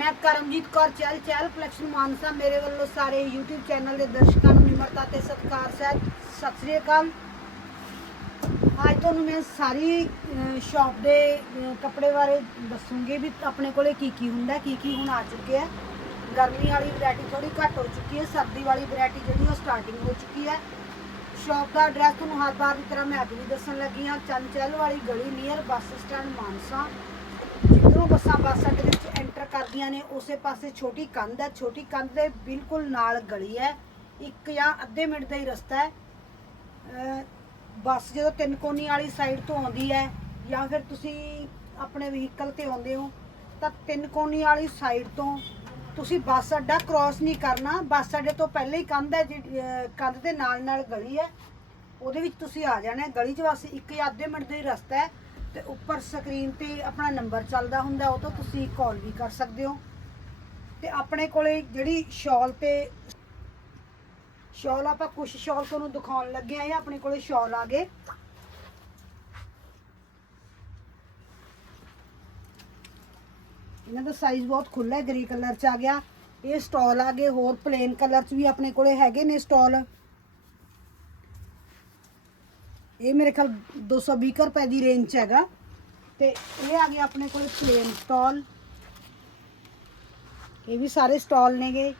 ਮੈਂ ਕਰਮਜੀਤ ਕੌਰ ਚਹਿਲ ਚਹਿਲ ਕਲੈਕਸ਼ਨ ਮਾਨਸਾ, ਮੇਰੇ ਵੱਲੋਂ ਸਾਰੇ YouTube ਚੈਨਲ ਦੇ ਦਰਸ਼ਕਾਂ ਨੂੰ ਨਿਮਰਤਾ ਤੇ ਸਤਿਕਾਰ ਸਹਿਤ ਸਤਿ ਸ੍ਰੀ ਅਕਾਲ। ਅੱਜ ਤੁਹਾਨੂੰ ਮੈਂ ਸਾਰੀ ਸ਼ਾਪ ਦੇ ਕੱਪੜੇ ਬਾਰੇ ਦੱਸੂਗੀ ਵੀ ਆਪਣੇ ਕੋਲੇ ਕੀ ਕੀ ਹੁੰਦਾ, ਕੀ ਕੀ ਹੁਣ ਆ ਚੁੱਕਿਆ ਹੈ ਗਰਮੀ ਵਾਲੀ ਵੈਰਾਈਟੀ ਥੋੜੀ ਘੱਟ ਹੋ ਚੁੱਕੀ ਹੈ, ਸਰਦੀ ਵਾਲੀ ਵੈਰਾਈਟੀ ਜਿਹੜੀ ਉਹ ਸਟਾਰਟਿੰਗ ਹੋ ਚੁੱਕੀ ਹੈ। ਸ਼ਾਪ ਦਾ ਐਡਰੈਸ ਤੁਹਾਨੂੰ ਹਰ ਵਾਰ ਦੀ ਤਰ੍ਹਾਂ ਮੈਂ ਅੱਜ ਵੀ ਦੱਸਣ ਲੱਗੀ ਹਾਂ। ਚੰਚਲ ਵਾਲੀ ਗਲੀ ਨੀਅਰ ਬੱਸ ਸਟੈਂਡ ਮਾਨਸਾ। ਜਿੱਧਰੋਂ ਬੱਸਾਂ, ਬੱਸ ਅੱਡੇ ਦੇ ਵਿੱਚ ਨੇ ਉਸੇ ਪਾਸੇ ਛੋਟੀ ਕੰਧ ਹੈ ਛੋਟੀ ਕੰਧ ਦੇ ਬਿਲਕੁਲ ਨਾਲ ਗਲੀ ਹੈ। ਇੱਕ ਜਾਂ ਅੱਧੇ ਮਿੰਟ ਦਾ ਹੀ ਰਸਤਾ ਹੈ। ਬੱਸ ਜਦੋਂ ਤਿੰਨ ਕੋਨੀ ਵਾਲੀ ਸਾਈਡ ਤੋਂ ਆਉਂਦੀ ਹੈ ਜਾਂ ਫਿਰ ਤੁਸੀਂ ਆਪਣੇ ਵਹੀਕਲ ਤੇ ਆਉਂਦੇ ਹੋ ਤਾਂ ਤਿੰਨ ਕੋਨੀ ਵਾਲੀ ਸਾਈਡ ਤੋਂ ਤੁਸੀਂ ਬੱਸ ਅੱਡਾ ਕ੍ਰਾਸ ਨਹੀਂ ਕਰਨਾ। ਬੱਸ ਅੱਡੇ ਤੋਂ ਪਹਿਲੇ ਹੀ ਕੰਧ ਹੈ ਜਿਹੜੀ, ਕੰਧ ਦੇ ਨਾਲ ਨਾਲ ਗਲੀ ਹੈ। ਉਹਦੇ ਵਿੱਚ ਤੁਸੀਂ ਆ ਜਾਣਾ ਗਲੀ 'ਚ ਬਸ ਇੱਕ ਜਾਂ ਅੱਧੇ ਮਿੰਟ ਦਾ ਹੀ ਰਸਤਾ ਹੈ। ਤੇ ਉੱਪਰ ਸਕਰੀਨ ਤੇ ਆਪਣਾ ਨੰਬਰ ਚੱਲਦਾ ਹੁੰਦਾ, ਉਹ ਤੋਂ ਤੁਸੀਂ ਕਾਲ ਵੀ ਕਰ ਸਕਦੇ ਹੋ। ਤੇ ਆਪਣੇ ਕੋਲੇ ਜਿਹੜੀ ਸ਼ਾਲ ਤੇ ਸ਼ਾਲ ਆਪਾਂ ਕੁਝ ਸ਼ਾਲ ਤੁਹਾਨੂੰ ਦਿਖਾਉਣ ਲੱਗੇ ਆ ਇਹ ਆਪਣੇ ਕੋਲੇ ਸ਼ਾਲ ਆ ਗਏ। ਇਹਨਾਂ ਦਾ ਸਾਈਜ਼ ਬਹੁਤ ਖੁੱਲਾ ਹੈ ਗ੍ਰੇ ਕਲਰ ਚ ਆ ਗਿਆ। ਇਹ ਸਟਾਲ ਆ ਗਏ, ਹੋਰ ਪਲੇਨ ਕਲਰ ਚ ਵੀ ਆਪਣੇ ਕੋਲੇ ਹੈਗੇ ਨੇ ਸਟਾਲ ਇਹ ਮੇਰੇ ਖਿਆਲ 220 ਕੁ ਰੁਪਏ ਦੀ ਰੇਂਜ ਚ ਹੈਗਾ। ਤੇ ਇਹ ਆ ਗਿਆ ਆਪਣੇ ਕੋਲ ਪਲੇਨ ਸਟਾਲ ਇਹ ਵੀ ਸਾਰੇ ਸਟਾਲ ਨੇਗੇ।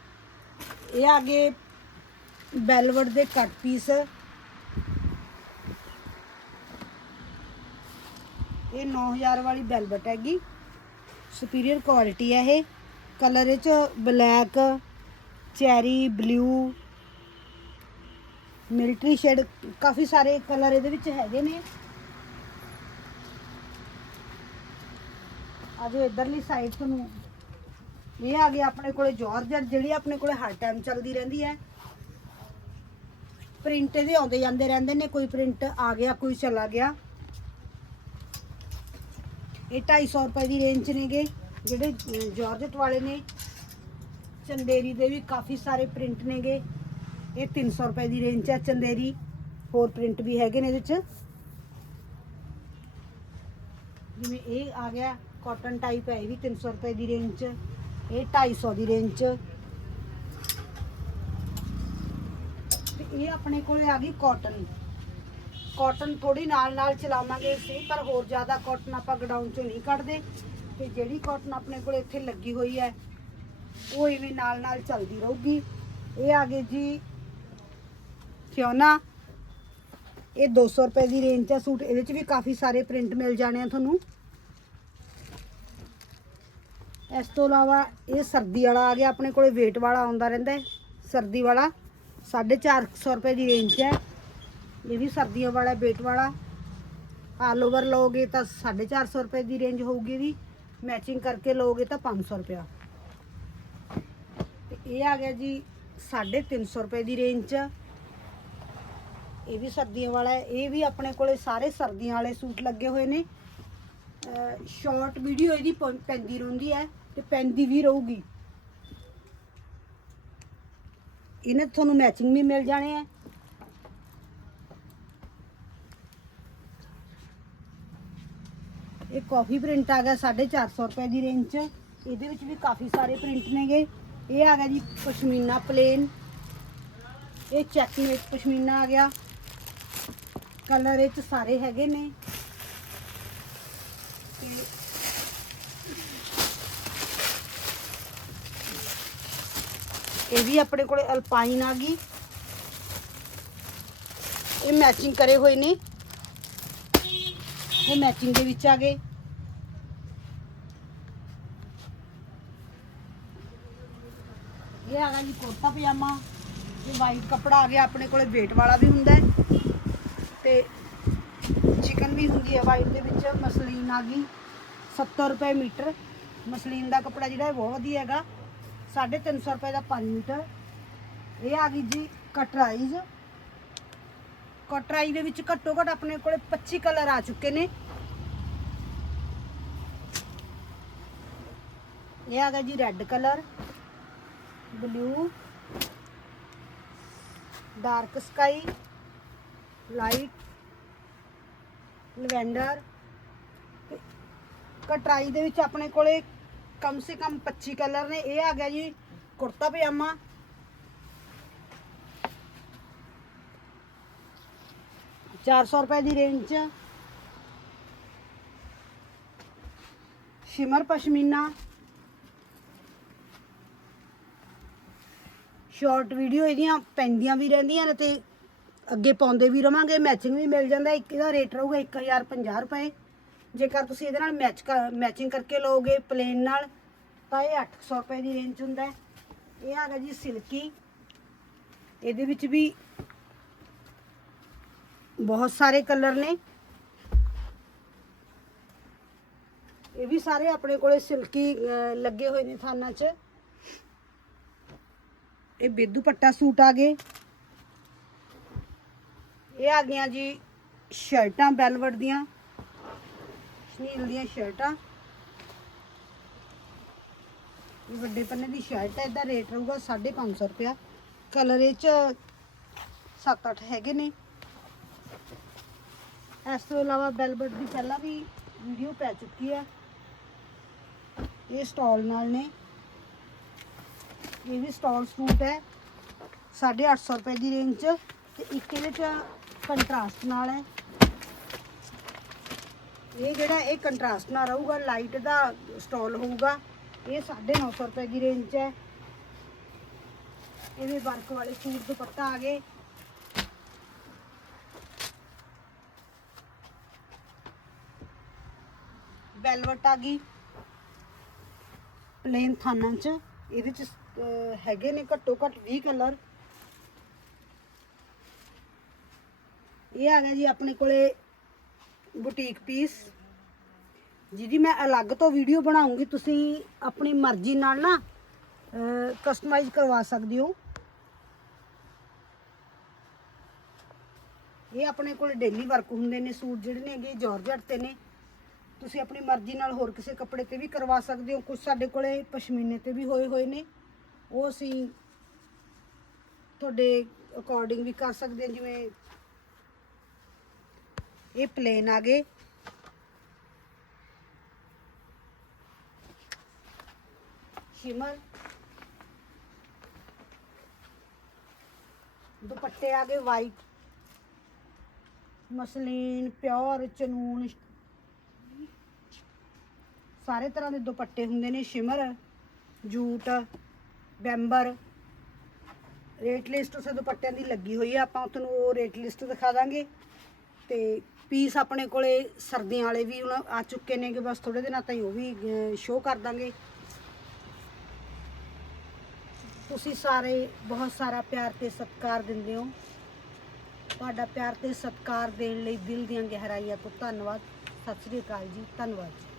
ਇਹ ਆ ਗਏ ਬੈਲਵਟ ਦੇ ਕੱਟ ਪੀਸ ਇਹ 9000 ਵਾਲੀ ਬੈਲਵਟ ਹੈਗੀ। ਸੁਪੀਰੀਅਰ ਕੁਆਲਿਟੀ ਹੈ ਇਹ। ਕਲਰ ਇਹ ਚ black cherry blue military shade ਕਾਫੀ ਸਾਰੇ ਕਲਰ ਇਹਦੇ ਵਿੱਚ ਹੈਗੇ ਨੇ। ਆਜੋ ਇਧਰਲੀ ਸਾਈਡ ਤੁਹਾਨੂੰ ਇਹ ਆ ਗਿਆ ਆਪਣੇ ਕੋਲੇ ਜਾਰਜਟ ਜਿਹੜੀ ਆਪਣੇ ਕੋਲੇ ਹਰ ਟਾਈਮ ਚੱਲਦੀ ਰਹਿੰਦੀ ਹੈ। ਪ੍ਰਿੰਟ ਇਹਦੇ ਆਉਂਦੇ ਜਾਂਦੇ ਰਹਿੰਦੇ ਨੇ ਕੋਈ ਪ੍ਰਿੰਟ ਆ ਗਿਆ ਕੋਈ ਚਲਾ ਗਿਆ। ਇਹ 250 ਰੁਪਏ ਦੀ ਰੇਂਜ 'ਚ ਨੇਗੇ ਜਿਹੜੇ ਅਹ, ਜਾਰਜਟ ਵਾਲੇ ਨੇ। ਚੰਦੇਰੀ ਦੇ ਵੀ ਕਾਫੀ ਸਾਰੇ ਪ੍ਰਿੰਟ ਨੇਗੇ। ਇਹ 300 ਰੁਪਏ ਦੀ ਰੇਂਜ 'ਚ ਹੈ, ਚੰਦੇਰੀ। ਹੋਰ ਪ੍ਰਿੰਟ ਵੀ ਹੈਗੇ ਨੇ ਇਹਦੇ 'ਚ। ਜਿਵੇਂ ਇਹ ਆ ਗਿਆ ਕਾਟਨ ਟਾਈਪ ਹੈ, ਇਹ ਵੀ 300 ਰੁਪਏ ਦੀ ਰੇਂਜ 'ਚ। ਇਹ 250 ਦੀ ਰੇਂਜ 'ਚ। ਤੇ ਇਹ ਆਪਣੇ ਕੋਲ ਆ ਗਈ ਕਾਟਨ ਕਾਟਨ ਥੋੜੀ ਨਾਲ ਨਾਲ ਚਲਾਵਾਂਗੇ ਸੀ ਪਰ ਹੋਰ ਜ਼ਿਆਦਾ ਕਾਟਨ ਆਪਾਂ ਗਡਾਊਨ ਚੋਂ ਨਹੀਂ ਕੱਢਦੇ। ਤੇ ਜਿਹੜੀ ਕਾਟਨ ਆਪਣੇ ਕੋਲ ਇੱਥੇ ਲੱਗੀ ਹੋਈ ਹੈ, ਉਹ ਇਵੇਂ ਨਾਲ ਨਾਲ ਚੱਲਦੀ ਰਹੂਗੀ। ਇਹ ਆ ਗਏ ਜੀ ਫਿਓਨਾ ਇਹ 200 ਰੁਪਏ ਦੀ ਰੇਂਜ 'ਚ ਸੂਟ, ਇਹਦੇ 'ਚ ਵੀ ਕਾਫੀ ਸਾਰੇ ਪ੍ਰਿੰਟ ਮਿਲ ਜਾਣੇ ਆ ਤੁਹਾਨੂੰ। ਇਸ ਤੋਂ ਇਲਾਵਾ ਇਹ ਸਰਦੀ ਵਾਲਾ ਆ ਗਿਆ, ਆਪਣੇ ਕੋਲੇ weight ਵਾਲਾ ਆਉਂਦਾ ਰਹਿੰਦਾ ਹੈ। ਸਰਦੀ ਵਾਲਾ 450 ਰੁਪਏ ਦੀ ਰੇਂਜ 'ਚ ਹੈ। ਇਹ ਵੀ ਸਰਦੀਆਂ ਵਾਲਾ, weight ਵਾਲਾ। ਆਲ ਓਵਰ ਲਓਗੇ ਤਾਂ 450 ਰੁਪਏ ਦੀ ਰੇਂਜ ਹੋਊਗੀ ਇਹਦੀ। ਮੈਚਿੰਗ ਕਰਕੇ ਲਓਗੇ ਤਾਂ 500 ਰੁਪਿਆ ਤੇ ਇਹ ਆ ਗਿਆ ਜੀ 350 ਰੁਪਏ ਦੀ ਰੇਂਜ 'ਚ ਇਹ ਵੀ ਸਰਦੀਆਂ ਵਾਲਾ ਹੈ, ਇਹ ਵੀ ਆਪਣੇ ਕੋਲੇ ਸਾਰੇ ਸਰਦੀਆਂ ਵਾਲੇ ਸੂਟ ਲੱਗੇ ਹੋਏ ਨੇ। ਸ਼ਾਰਟ ਵੀਡੀਓ ਇਹਦੀ ਪੈਂਦੀ ਰਹਿੰਦੀ ਹੈ ਤੇ ਪੈਂਦੀ ਵੀ ਰਹੂਗੀ। ਇਹਨੇ ਤੁਹਾਨੂੰ ਮੈਚਿੰਗ ਵੀ ਮਿਲ ਜਾਣੇ ਆ। ਇਹ ਕਾਫੀ ਪ੍ਰਿੰਟ ਆ ਗਿਆ 450 ਰੁਪਏ ਦੀ ਰੇਂਜ 'ਚ। ਇਹਦੇ ਵਿੱਚ ਵੀ ਕਾਫੀ ਸਾਰੇ ਪ੍ਰਿੰਟ ਨੇਗੇ। ਇਹ ਆ ਗਿਆ ਜੀ ਪਸ਼ਮੀਨਾ ਪਲੇਨ ਇਹ ਚੈੱਕ ਚੈਕਮੇਟ ਪਸ਼ਮੀਨਾ ਆ ਗਿਆ। ਕਲਰ ਇਹ ਚ ਸਾਰੇ ਹੈਗੇ ਨੇ। ਤੇ ਇਹ ਵੀ ਆਪਣੇ ਕੋਲੇ ਅਲਪਾਈਨ ਆ ਗਈ। ਇਹ ਮੈਚਿੰਗ ਕਰੇ ਹੋਏ ਨੇ। ਇਹ ਮੈਚਿੰਗ ਦੇ ਵਿੱਚ ਆ ਗਏ। ਇਹ ਆ ਗਿਆ ਜੀ ਕੁਰਤਾ ਪਜਾਮਾ। ਇਹ ਵਾਈਟ ਕੱਪੜਾ ਆ ਗਿਆ, ਆਪਣੇ ਕੋਲੇ ਵੇਟ ਵਾਲਾ ਵੀ ਹੁੰਦਾ ਹੈ। ਤੇ ਚਿਕਨ ਵੀ ਹੁੰਦੀ ਹੈ ਵਾਈਟ ਦੇ ਵਿੱਚ, ਮਸਲੀਨ ਆ ਗਈ 70 ਰੁਪਏ ਮੀਟਰ। ਮਸਲੀਨ ਦਾ ਕੱਪੜਾ ਜਿਹੜਾ ਹੈ ਬਹੁਤ ਵਧੀਆ ਹੈਗਾ 350 ਰੁਪਏ ਦਾ 5 ਮੀਟਰ। ਇਹ ਆ ਗਈ ਜੀ ਕਟਰਾਈਜ਼। ਕਟਰਾਈ ਦੇ ਵਿੱਚ ਘੱਟੋ ਘੱਟ ਆਪਣੇ ਕੋਲੇ 25 ਕਲਰ ਆ ਚੁੱਕੇ ਨੇ। ਇਹ ਆ ਗਿਆ ਜੀ red colour, blue, dark sky. Light, lavender ਕਟਰਾਈ ਦੇ ਵਿੱਚ ਆਪਣੇ ਕੋਲੇ ਕਮ ਸੇ ਕਮ 25 ਕਲਰ ਨੇ। ਇਹ ਆ ਗਿਆ ਜੀ ਕੁੜਤਾ ਪਜਾਮਾ। ਚਾਰ ਸੌ ਰੁਪਏ ਦੀ ਰੇਂਜ ਚ। ਸ਼ਿਮਰ ਪਸ਼ਮੀਨਾ। ਸ਼ਾਰਟ ਵੀਡੀਓ ਇਹਦੀਆਂ ਪੈਂਦੀਆਂ ਵੀ ਰਹਿੰਦੀਆਂ ਨੇ ਤੇ ਅੱਗੇ ਪਾਉਂਦੇ ਵੀ ਰਵਾਂਗੇ ਮੈਚਿੰਗ ਵੀ ਮਿਲ ਜਾਂਦਾ, ਇੱਕ ਇਹਦਾ ਰੇਟ ਰਹੂਗਾ 1050 ਰੁਪਏ। ਜੇਕਰ ਤੁਸੀਂ ਇਹਦੇ ਨਾਲ ਮੈਚ ਮੈਚਿੰਗ ਕਰਕੇ ਲਓਗੇ ਪਲੇਨ ਨਾਲ, ਤਾਂ ਇਹ 800 ਰੁਪਏ ਦੀ ਰੇਂਜ ਹੁੰਦਾ ਹੈ। ਇਹ ਆ ਗਿਆ ਜੀ ਸਿਲਕੀ। ਇਹਦੇ ਵਿੱਚ ਵੀ ਬਹੁਤ ਸਾਰੇ ਕਲਰ ਨੇ। ਇਹ ਵੀ ਸਾਰੇ ਆਪਣੇ ਕੋਲੇ ਸਿਲਕੀ ਲੱਗੇ ਹੋਏ ਨੇ ਥਾਨਾਂ 'ਚ। ਇਹ ਬੇਦੂ ਪੱਟਾ ਸੂਟ ਆ ਗਏ। ਇਹ ਆ ਗਈਆਂ ਜੀ ਸ਼ਰਟਾਂ ਬੈਲਵਟ ਦੀਆਂ, ਸ਼ਨੀਲ ਦੀਆਂ ਸ਼ਰਟਾਂ। ਇਹ ਵੱਡੇ ਪੰਨੇ ਦੀ ਸ਼ਰਟ ਹੈ, ਇਹਦਾ ਰੇਟ ਰਹੂਗਾ 550 ਰੁਪਇਆ। ਕਲਰ ਇਹ ਚ 7-8 ਹੈਗੇ ਨੇ। ਇਸ ਤੋਂ ਇਲਾਵਾ ਬੈਲਵਟ ਦੀ ਪਹਿਲਾਂ ਵੀ ਵੀਡੀਓ ਪੈ ਚੁੱਕੀ ਹੈ। ਇਹ ਸਟਾਲ ਨਾਲ ਨੇ। ਇਹ ਵੀ ਸਟਾਲ ਸੂਟ ਹੈ 850 ਰੁਪਏ ਦੀ ਰੇਂਜ ਚ ਤੇ ਇੱਕ ਇਹਦੇ ਚ ਕੰਟਰਾਸਟ ਨਾਲ ਹੈ। ਇਹ ਜਿਹੜਾ ਇਹ ਕੰਟਰਾਸਟ ਨਾਲ ਰਹੂਗਾ ਲਾਈਟ ਦਾ ਸਟਾਲ ਹੋਊਗਾ। ਇਹ 950 ਰੁਪਏ ਦੀ ਰੇਂਜ ਚ ਹੈ ਇਹਦੇ ਵਰਕ ਵਾਲੇ ਸੂਟ ਦੁਪੱਟਾ ਆ ਗਏ। ਵੈਲਵਟ ਆ ਗਈ। ਪਲੇਨ ਥਾਨਾਂ ਚ। ਇਹਦੇ ਚ ਹੈਗੇ ਨੇ ਘੱਟੋ ਘੱਟ 20 ਕਲਰ ਇਹ ਆ ਗਿਆ ਜੀ ਆਪਣੇ ਕੋਲੇ ਬੁਟੀਕ ਪੀਸ। ਜਿਹਦੀ ਮੈਂ ਅਲੱਗ ਤੋਂ ਵੀਡੀਓ ਬਣਾਉਂਗੀ, ਤੁਸੀਂ ਆਪਣੀ ਮਰਜ਼ੀ ਨਾਲ ਨਾ ਕਸਟਮਾਈਜ਼ ਕਰਵਾ ਸਕਦੇ ਹੋ। ਇਹ ਆਪਣੇ ਕੋਲ ਡੇਲੀ ਵਰਕ ਹੁੰਦੇ ਨੇ, ਸੂਟ ਜਿਹੜੇ ਨੇਗੇ ਜਾਰਜਟ ਤੇ ਨੇ। ਤੁਸੀਂ ਆਪਣੀ ਮਰਜ਼ੀ ਨਾਲ ਹੋਰ ਕਿਸੇ ਕੱਪੜੇ ਤੇ ਵੀ ਕਰਵਾ ਸਕਦੇ ਹੋ ਕੁਝ ਸਾਡੇ ਕੋਲੇ ਪਸ਼ਮੀਨੇ ਤੇ ਵੀ ਹੋਏ ਹੋਏ ਨੇ। ਉਹ ਅਸੀਂ ਤੁਹਾਡੇ ਅਕੋਰਡਿੰਗ ਵੀ ਕਰ ਸਕਦੇ ਹਾਂ, ਜਿਵੇਂ ਇਹ ਪਲੇਨ ਆ ਗਏ। ਸ਼ਿਮਰ ਦੁਪੱਟੇ ਆ ਗਏ ਵਾਈਟ ਮਸਲੀਨ ਪਿਓਰ ਚਨੂਨ। ਸਾਰੇ ਤਰ੍ਹਾਂ ਦੇ ਦੁਪੱਟੇ ਹੁੰਦੇ ਨੇ ਸ਼ਿਮਰ ਜੂਟ ਬੈਂਬਰ ਰੇਟ ਲਿਸਟ ਉਸੇ ਦੁਪੱਟਿਆਂ ਦੀ ਲੱਗੀ ਹੋਈ ਹੈ ਆਪਾਂ ਤੁਹਾਨੂੰ ਉਹ ਰੇਟ ਲਿਸਟ ਦਿਖਾ ਦਾਂਗੇ। ਤੇ ਪੀਸ ਆਪਣੇ ਕੋਲੇ ਸਰਦੀਆਂ ਵਾਲੇ ਵੀ ਹੁਣ ਆ ਚੁੱਕੇ ਨੇ ਕਿ ਬਸ ਥੋੜੇ ਦਿਨਾਂ ਤਾਈਂ ਉਹ ਵੀ ਸ਼ੋਅ ਕਰ ਦਾਂਗੇ। ਤੁਸੀਂ ਸਾਰੇ ਬਹੁਤ ਸਾਰਾ ਪਿਆਰ ਤੇ ਸਤਿਕਾਰ ਦਿੰਦੇ ਹੋ। ਤੁਹਾਡਾ ਪਿਆਰ ਤੇ ਸਤਿਕਾਰ ਦੇਣ ਲਈ ਦਿਲ ਦੀਆਂ ਗਹਿਰਾਈਆਂ ਤੋਂ ਧੰਨਵਾਦ। ਸਤਿ ਸ੍ਰੀ ਅਕਾਲ ਜੀ, ਧੰਨਵਾਦ ਜੀ।